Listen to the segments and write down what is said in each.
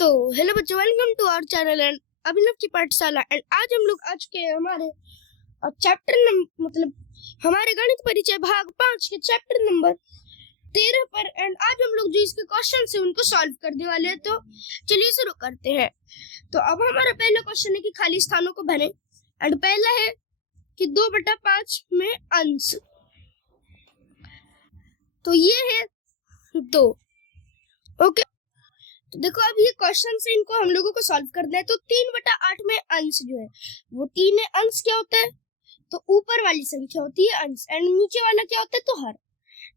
तो हेलो बच्चों, welcome to our channel and Abhinav की पाठशाला। एंड आज हम लोग आ चुके हैं हमारे चैप्टर मतलब हमारे गणित परिचय भाग 5 के चैप्टर नंबर 13 पर। एंड आज हम लोग जो इसके क्वेश्चन है उनको सॉल्व करने वाले हैं। तो चलिए शुरू करते हैं। तो अब हमारा पहला क्वेश्चन है कि खाली स्थानों को भरें। एंड पहला है कि 2/5 में अंश, तो ये है 2। ओके, तो देखो अब ये क्वेश्चन से इनको हम लोगों को सॉल्व करना है। तो 3/8 में अंश जो है वो 3 है। अंश क्या होता है? तो ऊपर वाली संख्या होती है अंश, एंड नीचे वाला क्या होता है? तो हर।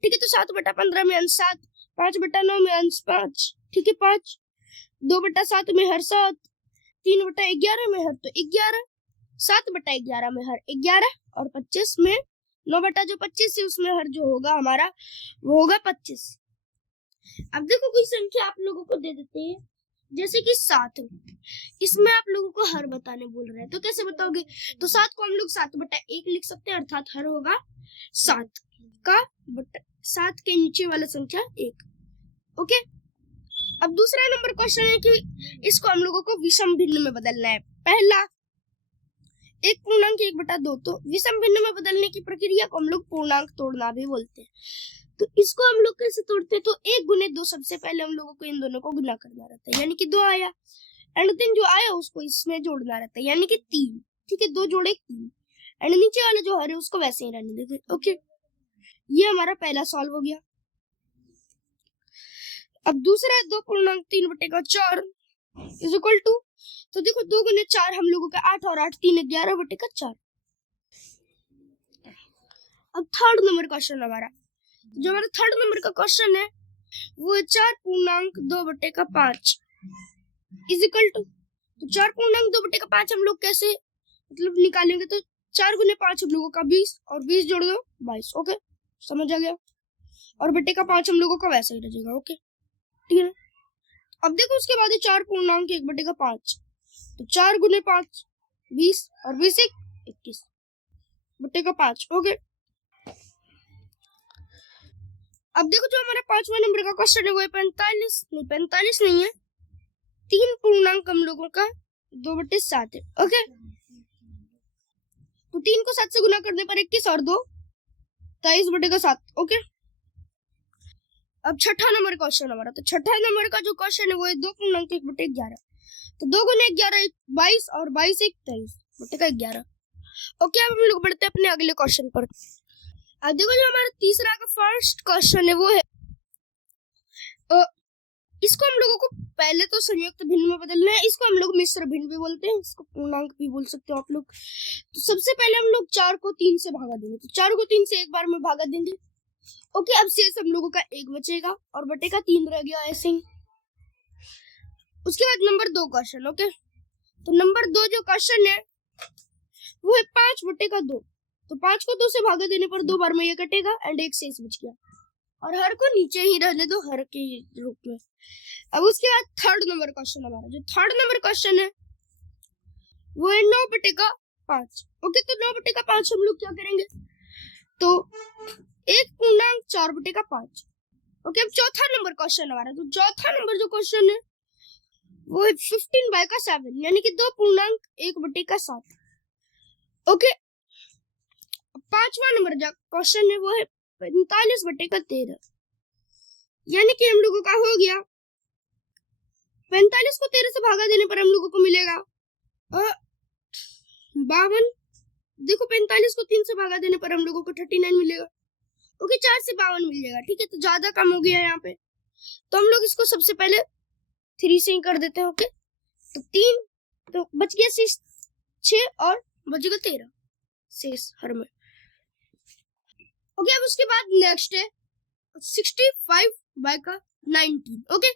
ठीक है, तो 7/15 में अंश 7, 5/9 में अंश 5, ठीक है 5, 2/7 में हर 7, 3/11 में हर तो 11, 7/11 में हर 11, और 25 में 9/25 है उसमें हर जो होगा हमारा वो होगा 25। अब देखो कोई संख्या आप लोगों को दे देते हैं जैसे कि 7, इसमें आप लोगों को हर बताने बोल रहे हैं, तो कैसे बताओगे? तो 7 को हम लोग 7/1 लिख सकते हैं, अर्थात हर होगा 7 का 7 के नीचे वाला संख्या 1। ओके, अब दूसरा नंबर क्वेश्चन है कि इसको हम लोगों को विषम भिन्न में बदलना है। पहला 1.1/2, तो विषम भिन्न में बदलने की प्रक्रिया को हम लोग पूर्णांक तोड़ना भी बोलते हैं। तो इसको हम लोग कैसे तोड़ते हैं? तो 1 गुने 2, सबसे पहले हम लोगों को इन दोनों को गुना करना रहता है, यानी कि 2 आया, एंड देन जो आया उसको इसमें जोड़ना रहता है, यानी कि 3। ठीक है, 2 जोड़े 3, एंड नीचे वाला जो हर है उसको वैसे ही रहने देते। ओके, ये हमारा पहला सॉल्व हो गया। अब दूसरा है 2.3/4 इज इक्वल टू, तो देखो 2 गुने 4 हम लोगों का 8, और 8 3 11/4। अब थर्ड नंबर क्वेश्चन हमारा, जो हमारा थर्ड नंबर का क्वेश्चन है वो है 4.2/5 इज इक्वल टू, तो 4.2/5 हम लोग कैसे मतलब निकालेंगे? तो 4 गुने 5 हम लोगों का 20, और 20 जोड़ दो 22। ओके, समझ आ गया। और बटे का 5 हम लोगों का वैसा ही रहेगा। ओके, ठीक है। अब देखो उसके बाद है 4.1/5, तो 4 गुने 5 20, और 20 21 बटे का 5। ओके, अब देखो जो हमारा 5वां नंबर का क्वेश्चन है वो है 45 नहीं है, 3 पूर्णांक हम लोगों का 2/7 है। ओके, तो 3 को 7 से गुना करने पर 21, और 2 23/7। ओके, अब छठा नंबर क्वेश्चन हमारा, तो छठा नंबर का जो क्वेश्चन है वो है 2.1/11, तो 2 गुने 11 22, और 22 23/11। ओके, अब हम लोग बढ़ते हैं अपने अगले क्वेश्चन पर। अब देखो जो हमारा तीसरा का फर्स्ट क्वेश्चन है वो है इसको हम लोगों को पहले तो संयुक्त भिन्न में बदलना है। इसको हम लोग मिश्र भिन्न भी बोलते हैं, इसको पूर्णांक भी बोल सकते हो आप लोग। तो सबसे पहले हम लोग 4 को 3 से भागा देंगे, तो 4 को 3 से एक बार में भागा देंगे। ओके, अब शेष हम लोगों का 1 बचेगा, और बटे का 3 रह गया ऐसे ही। उसके बाद नंबर 2 क्वेश्चन। ओके, तो नंबर 2 जो क्वेश्चन है वो है 5/2, तो 5 को 2 से भागा देने पर 2 बार में ये कटेगा, एंड 1 शेष बच गया, और हर को नीचे ही रहने दो हर के रूप में। अब उसके बाद थर्ड नंबर क्वेश्चन हमारा, जो थर्ड नंबर क्वेश्चन है वो है 9/5। ओके, तो 9/5 हम लोग क्या करेंगे? तो 1.4/5। ओके, अब चौथा नंबर क्वेश्चन हमारा, तो चौथा नंबर जो क्वेश्चन है वो है 15/7, यानी कि 2.1/7। ओके, पांचवा नंबर जो क्वेश्चन है वो है 45/13, यानी कि हम लोगों का हो गया 45 को 13 से भागा देने पर हम लोगों को मिलेगा 52। देखो 45 को 3 से भागा देने पर हम लोगों को 39 मिलेगा। ओके, 4 से 52 मिल जाएगा। ठीक है, तो ज्यादा कम हो गया यहाँ पे, तो हम लोग इसको सबसे पहले 3 से ही कर देते हैं। ओके, तो 3 तो बच गया 6, और बचेगा 13 शेष हर में। ओके, अब उसके बाद नेक्स्ट है 65/19। ओके,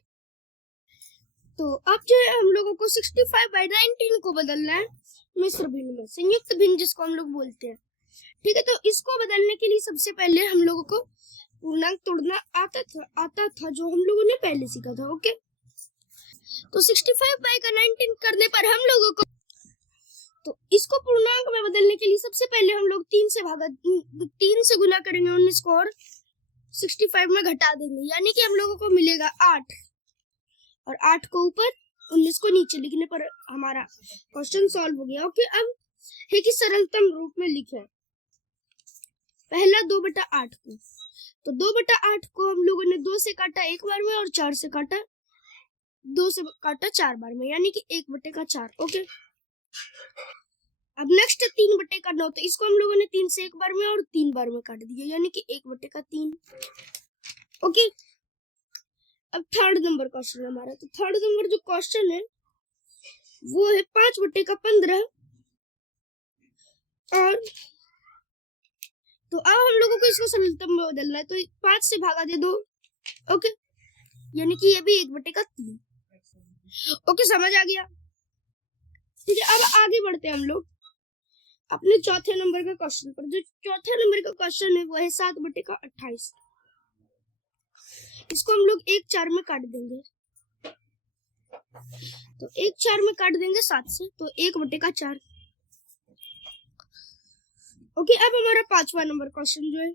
तो अब जो है हम लोगों को 65/19 को बदलना है मिश्र भिन्न में, संयुक्त भिन्न जिसको हम लोग बोलते हैं। ठीक है, तो इसको बदलने के लिए सबसे पहले हम लोगों को पूर्णांक तोड़ना आता था जो हम लोगों ने पहले सीखा था। ओके, तो 65/19 करने पर हम लोगों को, तो इसको पूर्णांक में बदलने के लिए सबसे पहले हम लोग 3 से गुना करेंगे 19 को, और 65 में घटा देंगे, यानी कि हम लोगों को मिलेगा 8, और 8 को ऊपर 19 को नीचे लिखने पर हमारा क्वेश्चन सॉल्व हो गया। ओके, अब है कि सरलतम रूप में लिखें। पहला 2/8 को, तो 2/8 को हम लोगों ने 2 से काटा एक बार में और 4 से काटा 2 से काटा 4 बार में, यानी कि 1/4। ओके, अब नेक्स्ट 3/9, तो इसको हम लोगों ने 3 से एक बार में और 3 बार में काट दिया, यानी कि 1/3। ओके, अब थर्ड नंबर क्वेश्चन है हमारा। तो थर्ड नंबर जो क्वेश्चन है वो है 5/15। और तो अब हम लोगों को इसको सरलतम में बदलना है, तो 5 से भागा दे दो। ओके, यानी कि ये भी 1/3। ओके, समझ आ गया। ठीक है, अब आगे बढ़ते हैं हम लोग अपने चौथे नंबर का क्वेश्चन पर। जो चौथे नंबर का क्वेश्चन है वो है 7/28। इसको हम लोग 1/4 में काट देंगे, तो 1/4 में काट देंगे 7 से, तो 1/4। ओके, अब हमारा 5वां नंबर क्वेश्चन जो है,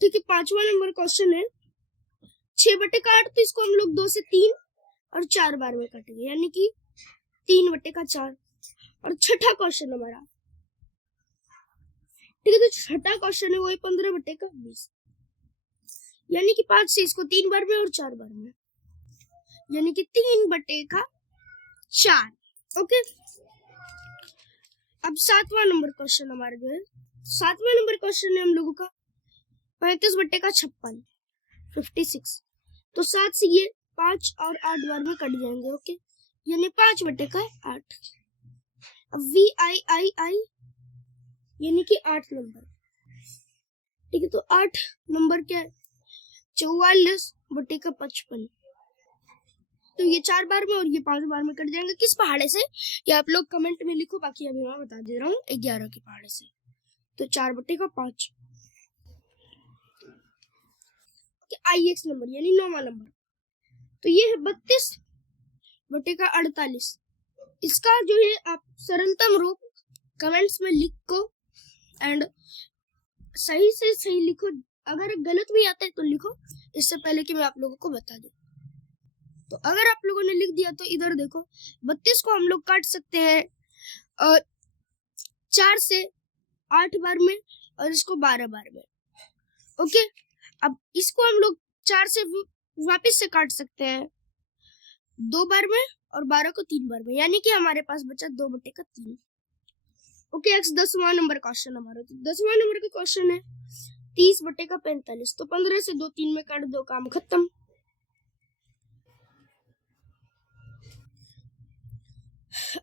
ठीक है, 5वां नंबर क्वेश्चन है 6/8। तो इसको हम लोग 2 से 3 और 4 बार में काटेंगे, यानी कि 3/4। और छठा क्वेश्चन हमारा, ठीक है, तो छठा क्वेश्चन है वो है 15/20, यानी कि 5 से इसको 3 बार में और 4 बार में, यानी कि 3/4। ओके, अब 7वां नंबर क्वेश्चन हमारा जो है, 7वां नंबर क्वेश्चन है हम लोगों का 35/56, 56। तो 7 से ये 5 और 8 बार में कट जाएंगे। ओके, यानी 5/8। अब VIII यानी कि 8 नंबर, ठीक है, तो 8 नंबर क्या है 44/55। तो ये 4 बार में और ये 5 बार में कट जाएंगे। किस पहाड़े से, ये आप लोग कमेंट में लिखो, बाकी अभी मैं बता दे रहा हूँ 11 के पहाड़े से। तो 4/5। IX नंबर यानी 9वां नंबर, तो ये है 32/48। इसका जो है आप सरलतम रूप कमेंट्स में लिखो एंड सही से सही लिखो। अगर गलत भी आता है तो लिखो, इससे पहले कि मैं आप लोगों को बता दूं। तो अगर आप लोगों ने लिख दिया तो इधर देखो, 32 को हम लोग काट सकते हैं 4 से 8 बार में और इसको 12 बार में। ओके, अब इसको हम लोग 4 से वापस से काट सकते हैं 2 बार में और 12 को 3 बार में, यानी कि हमारे पास बचा 2/3। ओके, 10वां नंबर क्वेश्चन हमारा। तो 10वां नंबर का क्वेश्चन है 30/45। तो 15 से 2 3 में काट दो, काम खत्म।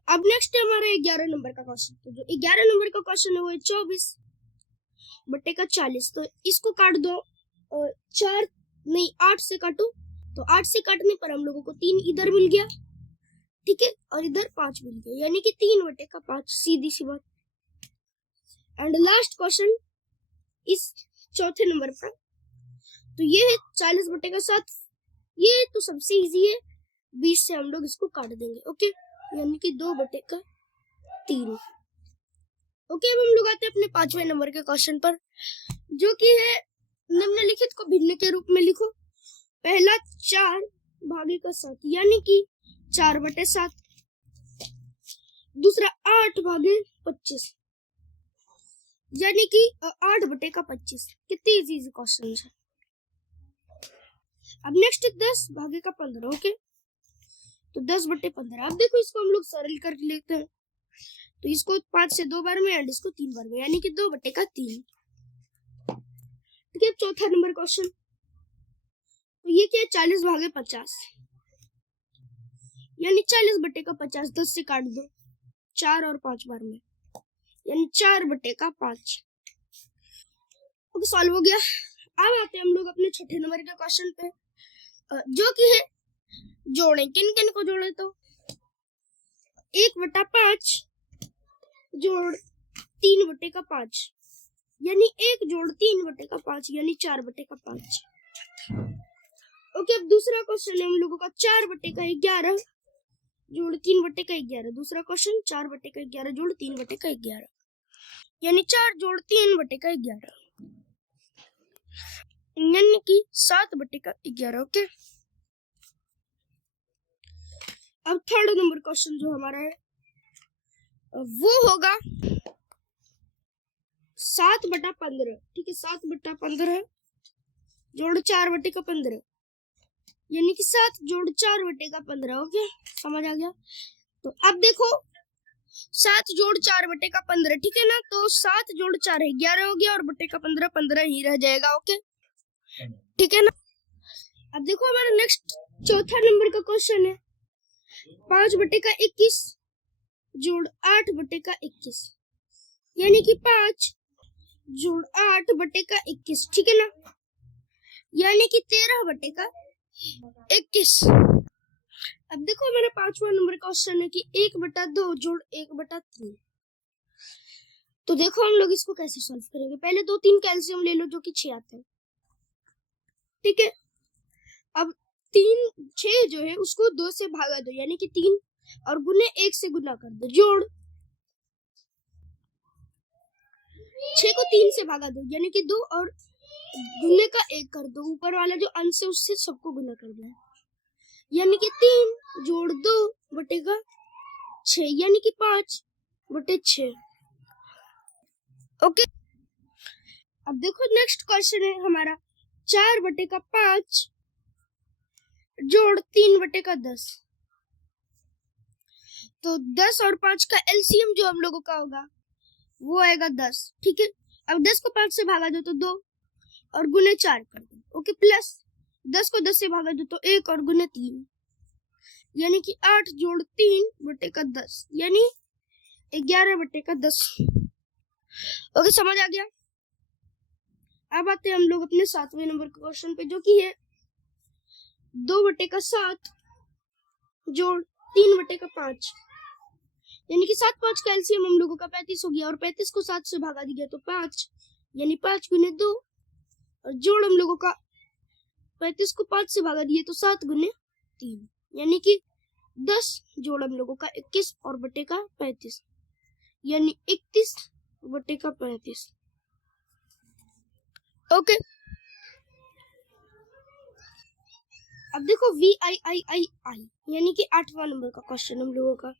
अब नेक्स्ट है हमारा 11 नंबर का क्वेश्चन। तो जो 11 नंबर का क्वेश्चन है वो है 24/40। तो इसको काट दो, 4 नहीं 8 से काटो। तो 8 से काटने पर हम लोगों को 3 इधर मिल गया, ठीक है, और इधर 5 मिल गया, यानी कि 3/5, सीधी सी बात। एंड लास्ट क्वेश्चन इस चौथे नंबर पर, तो ये है 40/7। ये तो सबसे इजी है, 20 से हम लोग इसको काट देंगे। ओके, यानी कि 2/3। ओके, अब हम लोग आते हैं अपने 5वें नंबर के क्वेश्चन पर, जो कि है निम्नलिखित को भिन्न के रूप में लिखो। पहला 4/7 यानी कि 4/7। दूसरा 8/25 यानी कि 8/25। कितने इजी क्वेश्चन है। अब नेक्स्ट 10/15। ओके, तो 10/15। अब देखो इसको हम लोग सरल कर लेते हैं, तो इसको 5 से 2 बार में एंड इसको 3 बार में, यानी कि 2/3। ठीक है, चौथा नंबर क्वेश्चन, तो ये क्या है 40/50, यानी 40/50। 10 से काट दो 4 और 5 बार में, यानी 4/5। ओके, सॉल्व हो गया। अब आते हैं हम लोग अपने छठे नंबर के क्वेश्चन पे, जो कि है जोड़े। किन किन को जोड़े, तो 1/5 जोड़ 3/5, यानी 1 जोड़ 3/5, यानी 4/5। ओके, अब दूसरा क्वेश्चन है हम लोगों का 4/11 जोड़ 3/11। दूसरा क्वेश्चन 4/11 जोड़ 3/11, यानी 4 जोड़ 3/11, यानी कि 7/11। ओके, अब थर्ड नंबर क्वेश्चन जो हमारा है वो होगा 7/15। ठीक है, 7/15 जोड़ 4/15 यानी कि 7 जोड़ 4/15। ओके, समझ आ गया। तो अब देखो 7 जोड़ 4/15, ठीक है ना। तो 7 जोड़ 4 है 11 हो गया और बटे का 15 15 ही रह जाएगा। ओके, ठीक है ना। अब देखो हमारा नेक्स्ट चौथा नंबर का क्वेश्चन है 5/21 जोड़ 8/21 यानी कि 5 जोड़ 8/21, ठीक है ना, यानी कि 13/21। अब देखो हमारा पांचवा नंबर क्वेश्चन है कि 1/2 जोड़ 1/3। तो देखो हम लोग इसको कैसे सॉल्व करेंगे। पहले 2 3 कैल्शियम ले लो जो कि 6 आता है, ठीक है। अब 6 जो है उसको 2 से भागा दो यानी कि 3 और गुने 1 से गुना कर दो, जोड़ 6 को 3 से भागा दो यानी कि 2 और गुने का 1 कर दो, ऊपर वाला जो अंश है उससे सबको गुना कर दो यानी कि 3 जोड़ 2 बटे का 6 यानी कि 5/6। ओके, अब देखो नेक्स्ट क्वेश्चन है हमारा 4/5 जोड़ 3/10। तो 10 और 5 का एलसीएम जो हम लोगों का होगा वो आएगा 10, ठीक है। अब 10 को 5 से भागा दो तो 2 और गुने 4 कर दो। ओके, प्लस 10 को 10 से भागा दो तो 1 और गुने 3 यानी कि 8 जोड़ 3/10 यानी 11/10। ओके, समझ आ गया। अब आते हैं हम लोग अपने 7वें नंबर के क्वेश्चन पे जो कि है 2/7 जोड़ 3/5 यानी कि 7 5 का एलसीएम हम लोगों का 35 हो गया और 35 को 7 से भागा दिया तो 5 यानी 5 गुने 2 और जोड़ हम लोगों का 35 को 5 से भागा दिए तो 7 गुने 3 यानी कि 10 जोड़ हम लोगों का 21 और बटे का 35 यानी 31/35। ओके, अब देखो VIII यानी कि 8वां नंबर का क्वेश्चन हम लोगों का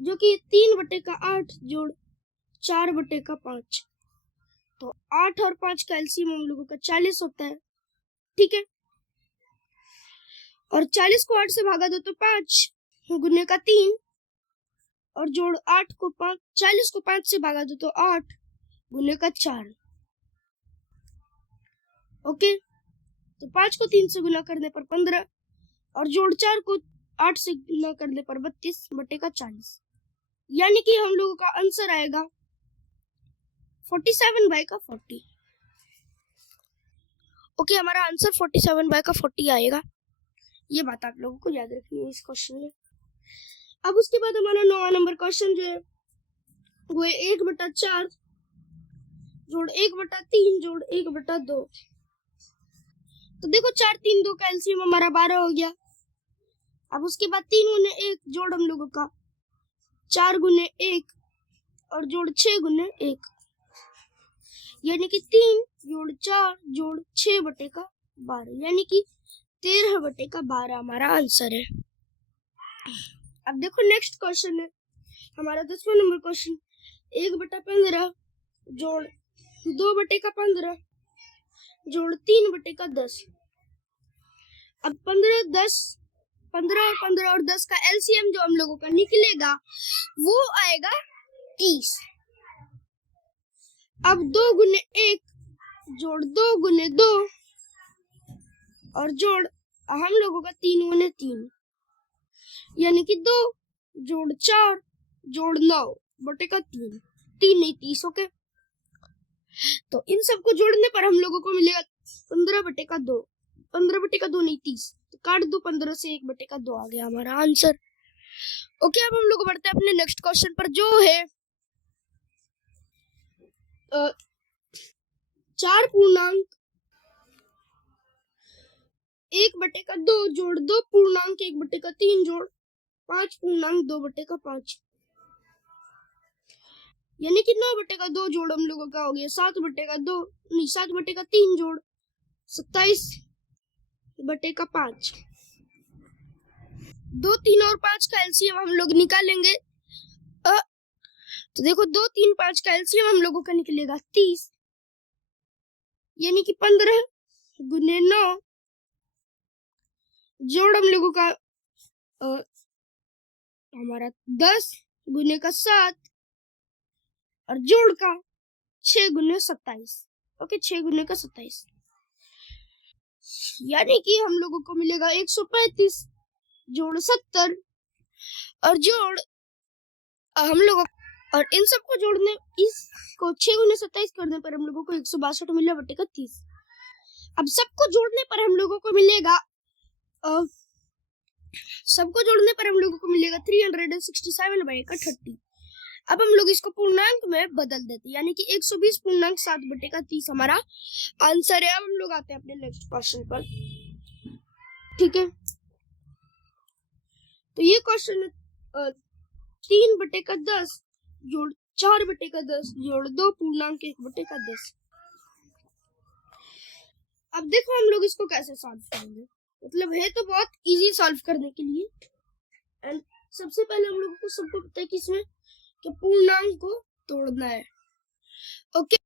जो कि 3/8 जोड़ 4/5। तो 8 और 5 का एलसीएम हम लोगों का 40 होता है, ठीक है। और 40 को 8 से भागा दो तो 5 गुने का 3 और जोड़ 8 को 5 40 को 5 से भागा दो तो 8 गुने का 4। ओके, तो 5 को 3 से गुना करने पर 15 और जोड़ 4 को 8 से गुना करने पर 32/40 यानी कि हम लोगों का आंसर आएगा 47/40। ओके, हमारा आंसर 47/40 आएगा। ये बात आप लोगों को याद रखनी है इस क्वेश्चन में। अब उसके बाद हमारा 9वां नंबर क्वेश्चन जो है वो है 1/4 जोड़ 1/3 जोड़ 1/2। तो देखो 4 3 2 का एलसीएम हमारा 12 हो गया। अब उसके बाद 3 गुने 1 जोड़ हम लोगों का 4 गुने 1 और जोड़ 6 गुने 1 यानी कि 3 जोड़ 4 जोड़ 6/12 यानी कि 13/12 हमारा आंसर है। अब देखो नेक्स्ट क्वेश्चन है हमारा 10वां नंबर क्वेश्चन 1/15 जोड़ 2/15 जोड़ 3/10। अब 15 और 10 का एलसीएम जो हम लोगों का निकलेगा वो आएगा 30। अब 2 गुने 1 जोड़ 2 गुने 2 और जोड़ हम लोगों का 3 गुने 3 यानी कि 2 जोड़ 4 जोड़ 9/3 3 नहीं 30। ओके, तो इन सबको जोड़ने पर हम लोगों को मिलेगा 15/2 15/2 नहीं 30। तो काट दो 15 से 1/2 आ गया हमारा आंसर। ओके, अब हम लोग बढ़ते हैं अपने नेक्स्ट क्वेश्चन पर जो है 4 पूर्णांक 1/2 जोड़ 2 पूर्णांक 1/3 जोड़ 5 पूर्णांक 2/5 यानी कि 9/2 जोड़ हम लोगों का हो गया 7/2 नहीं 7/3 जोड़ 27/5। 2, 3 और 5 का एलसीएम हम लोग निकालेंगे। तो देखो 2, 3, 5 का एलसीएम हम लोगों का निकलेगा 30, यानी कि 15 गुने 9 जोड़ हम लोगों का हमारा 10 गुने का 7 और जोड़ का 6 गुने 27। ओके, 6 गुने का 27, यानी कि हम लोगों को मिलेगा 135 जोड़ 70 और जोड़ हम लोगों, और इन सबको जोड़ने, इसको 6 गुने 27 करने पर हम लोगों को 162 मिला बटे का 30। अब सबको जोड़ने पर हम लोगों को मिलेगा 367 बाई का 30। अब हम लोग इसको पूर्णांक में बदल देते, यानी कि 120.7 बटे का 30 हमारा आंसर है। अब हम लोग आते हैं अपने नेक्स्ट क्वेश्चन पर। ठीक है, तो ये क्वेश्चन है 3 बटे का 10 जोड़ 4 बटे का 10 जोड़ 2 पूर्णांक 1 बटे का 10। अब देखो हम लोग इसको कैसे सॉल्व करेंगे, मतलब है तो बहुत इजी सॉल्व करने के लिए। एंड सबसे पहले हम लोगों को सबको पता है कि इसमें कि पूर्णांक को तोड़ना है। ओके,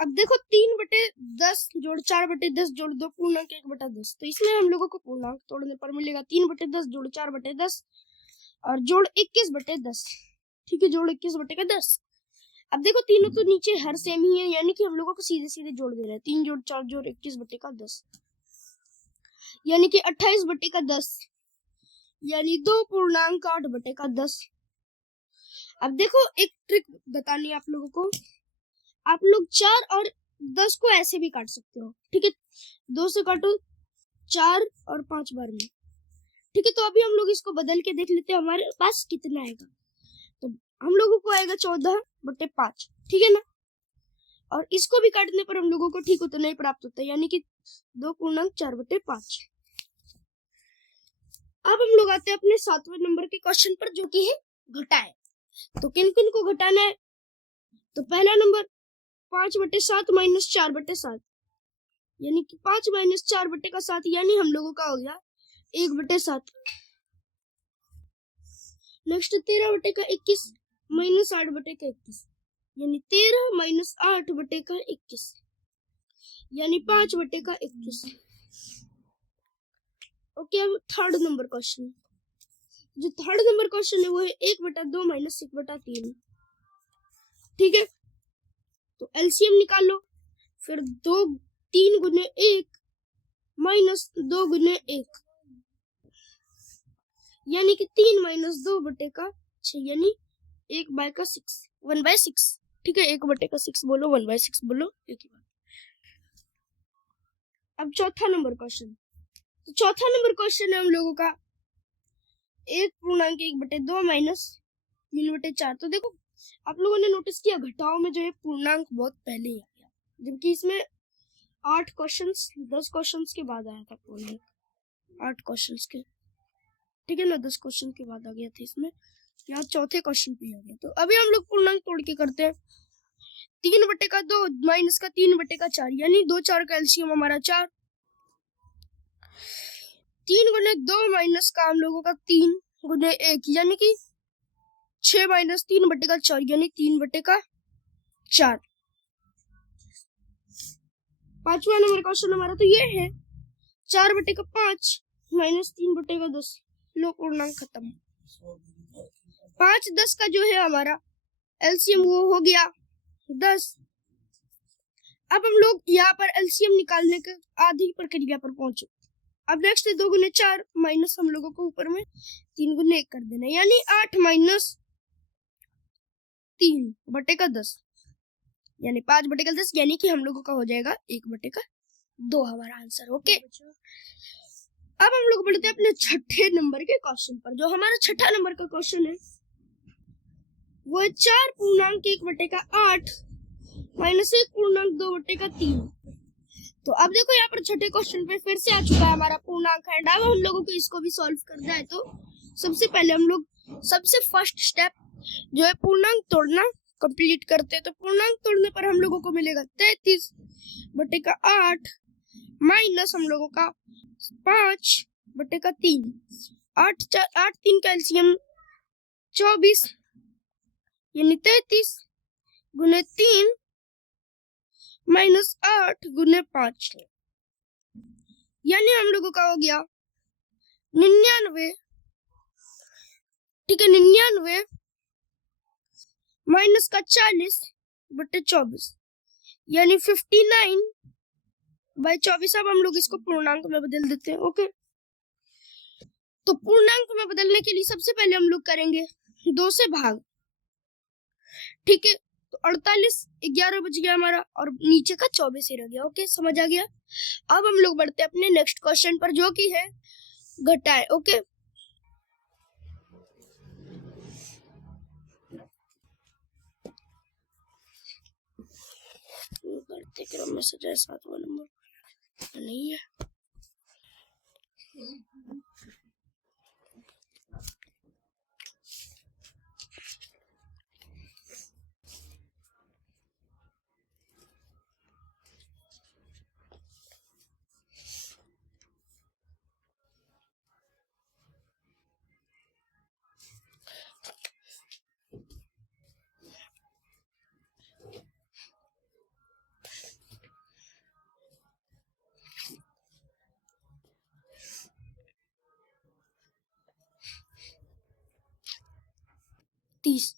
अब देखो 3 बटे 10 जोड़ 4 बटे 10 जोड़ 2 पूर्णांक 1 बटा 10, तो इसमें हम लोगों को पूर्णांक तोड़ने पर मिलेगा 3 बटे 10 जोड़ 4 बटे 10 और जोड़ 21 बटे 10। ठीक है, जोड़ 21 बटे का 10। अब देखो तीनों तो नीचे हर सेम ही है, यानी कि हम लोगों को सीधे सीधे जोड़ दे रहे हैं। 3 जोड़ 4 जोड़ 21 बटे का 10, यानी कि 28 बटे का 10, यानी 2 पूर्णांक 8 बटे का 10। अब देखो एक ट्रिक बतानी है आप लोगों को, आप लोग 4 और 10 को ऐसे भी काट सकते हो। ठीक है, 2 से काटो 4 और 5 बार में। ठीक है, तो अभी हम लोग इसको बदल के देख लेते हैं हमारे पास कितना आएगा। तो हम लोगों को आएगा 14 बटे 5। ठीक है ना, और इसको भी काटने पर हम लोगों को ठीक उतना ही प्राप्त होता है, यानी कि 2 पूर्णांक 4 बटे 5। अब हम लोग आते हैं अपने 7वें नंबर के क्वेश्चन पर, जो कि है घटाएं। तो किन किन को घटाना है, तो पहला नंबर 5 बटे 7 माइनस 4 बटे 7, यानी कि 5 माइनस 4 बटे का 7, यानी हम लोगों का हो गया 1 बटे 7। नेक्स्ट 13 बटे का 21 माइनस 8 बटे का 21, यानी 13 माइनस 8 बटे का 21, यानी 5 बटे का 21। ओके, अब थर्ड नंबर क्वेश्चन, जो थर्ड नंबर क्वेश्चन है वो है 1 बटा 2 माइनस 1 बटा 3। ठीक है, तो एलसीएम निकाल लो, फिर 3 गुने 1 माइनस 2 गुने 1, यानी कि 3 माइनस 2 बटे का 6, यानी 1 बाय का 6, 1 बाय 6। ठीक है, 1 बटे का 6 बोलो, 1 बाय 6 बोलो, एक ही बात। अब चौथा नंबर क्वेश्चन, तो चौथा नंबर क्वेश्चन है हम लोगों का 1 पूर्णांक 1 बटे 2 माइनस 3 बटे 4। तो देखो आप लोगों ने नोटिस किया घटाओ में जो है पूर्णांक बहुत पहले ही आ गया, जबकि इसमें 8 क्वेश्चंस 10 क्वेश्चंस के बाद आया था पूर्णांक, 8 क्वेश्चंस के। ठीक है ना, 10 क्वेश्चन के बाद आ गया था इसमें, यहाँ चौथे क्वेश्चन पे आ गया। तो अभी हम लोग पूर्णांक तोड़ के करते हैं। 3 बटे का 2 माइनस का 3 बटे का 4, यानी 2 4 का एलसीएम हमारा 4। 3 गुने 2 माइनस का हम लोगों का 3 गुने 1, यानी कि 6 माइनस 3 बटे का 4, यानी 3 बटे का 4। पांचवा नंबर क्वेश्चन हमारा तो ये है 4 बटे का 5 माइनस 3 बटे का 10। लो पूर्णांक खत्म। 5 10 का जो है हमारा एलसीएम वो हो गया 10। अब हम लोग यहाँ पर एलसीएम निकालने के आधी प्रक्रिया पर पहुंचे। अब नेक्स्ट है 2 गुने 4 माइनस हम लोगों को ऊपर में 3 गुने 1 कर देना, यानी 8 माइनस 3 बटे का 10, यानी 5 बटे का 10, यानी कि हम लोगों का हो जाएगा 1 बटे का 2 हमारा आंसर। ओके, अब हम लोग बढ़ते हैं अपने छठे नंबर के क्वेश्चन पर। जो हमारा छठा नंबर का क्वेश्चन है वो है 4 पूर्णांक 1 बटे का 8 माइनस 1 पूर्णांक 2 बटे का 3। तो अब देखो यहाँ पर छठे क्वेश्चन पे फिर से आ चुका है हमारा पूर्णांक है। अब हम लोगों को इसको भी सॉल्व करना है। तो सबसे पहले हम लोग सबसे फर्स्ट स्टेप जो है पूर्णांक तोड़ना कंप्लीट करते हैं। तो पूर्णांक तोड़ने पर हम लोगों को मिलेगा 33 बटे का 8 माइनस हम लोगों का 5 बटे का 3, 8 3 कैल्शियम 24 यानी 33 गुने 3 माइनस 8 गुने 5 यानी हम लोगों का हो गया 99। ठीक है, 99 माइनस का 40 बटे 24 यानी 59/24। अब हम लोग इसको पूर्णांक में बदल देते हैं। ओके, तो पूर्णांक में बदलने के लिए सबसे पहले हम लोग करेंगे 2 से भाग। ठीक है, तो 48 11 बच गया हमारा और नीचे का 24 ही रह गया। ओके, समझ आ गया। अब हम लोग बढ़ते हैं अपने नेक्स्ट क्वेश्चन पर, जो कि है घटाएं। ओके, बढ़ते क्रम में सजाए 7वां नंबर नहीं है। तीस